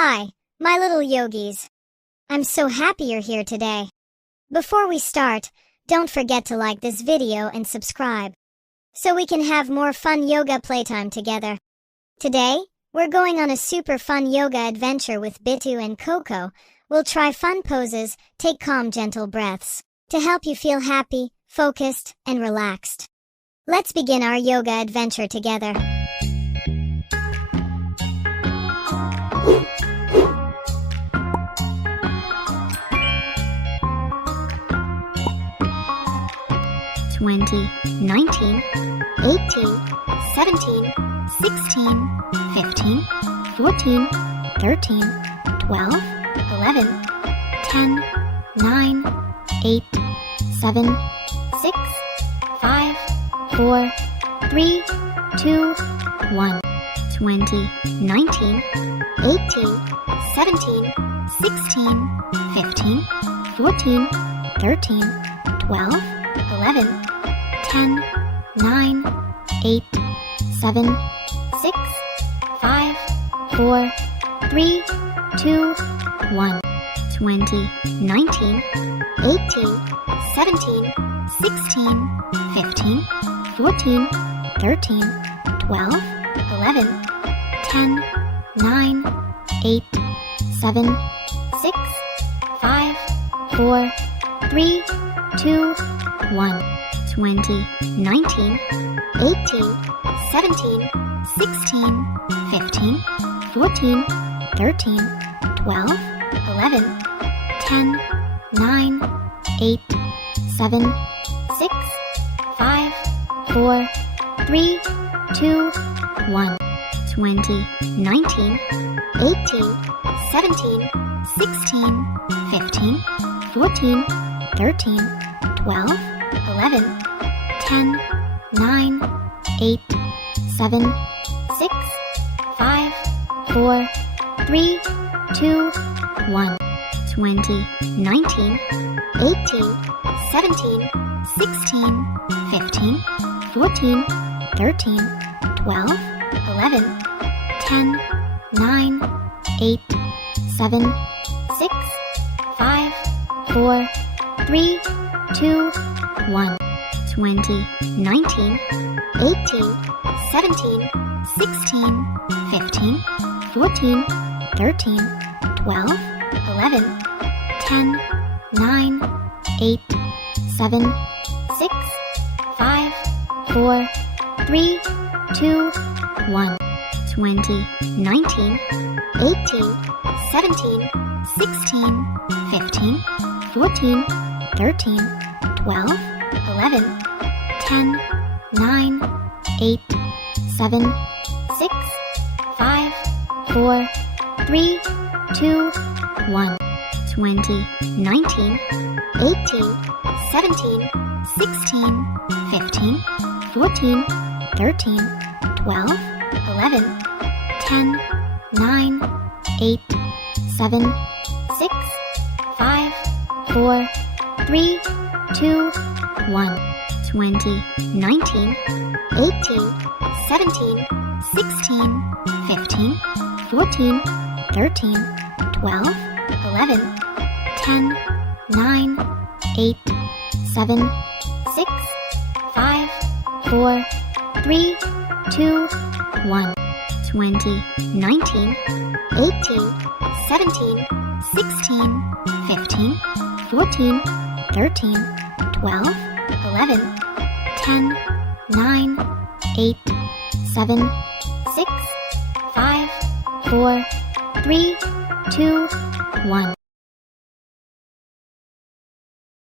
Hi, my little yogis. I'm so happy you're here today. Before we start, don't forget to like this video and subscribe, so we can have more fun yoga playtime together. Today, we're going on a super fun yoga adventure with Bittu and Coco. We'll try fun poses, take calm gentle breaths, to help you feel happy, focused, and relaxed. Let's begin our yoga adventure together. 20, 19, 18, 17, 16, 15, 14, 13, 12, 11, 10, 9, 8, 7, 6, 5, 4, 3, 2, 1. 20, 19, 18, 17, 16, 15, 14, 13, 12, 11, 10, 9, 8, 7, 6, 5, 4, 3, 2, 1. 20, 19, 18, 17, 16, 15, 14, 13, 12, 11, 10, 9, 8, 7, 6, 5, 4, 3, 2, 1. 20, 19, 18, 17, 16, 15, 14, 13, 12, 11, 10, 9, 8, 7, 6, 5, 4, 3, 2, 1. 20, 19, 18, 17, 16, 15, 14, 13, 12, 11, 10, 9, 8, 7, 6, 5, 4, 3, 2, 1. 20, 19, 18, 17, 16, 15, 14, 13, 12, 11, 10, 9, 8, 7, 6, 5, 4, 3, 2, 1. 20, 19, 18, 17, 16, 15, 14, 13, 12, 11, 10, 9, 8, 7, 6, 5, 4, 3, 2, 1. 20, 19, 18, 17, 16, 15, 14, 13, 12, 11, 10, 9, 8, 7, 6, 5, 4, 3, 2, 1. 20, 19, 18, 17, 16, 15, 14, 13, 12, 11, 10, 9, 8, 7, 6, 5, 4, 3, 2, 1. 20, 19, 18, 17, 16, 15, 14, 13, 12, 11, 10, 9, 8, 7, 6, 5, 4, 3, 2, 1. 20, 19, 18, 17, 16, 15, 14, 13, 12, 11, 10, 9, 8, 7, 6, 5, 4, 3, 2, 1.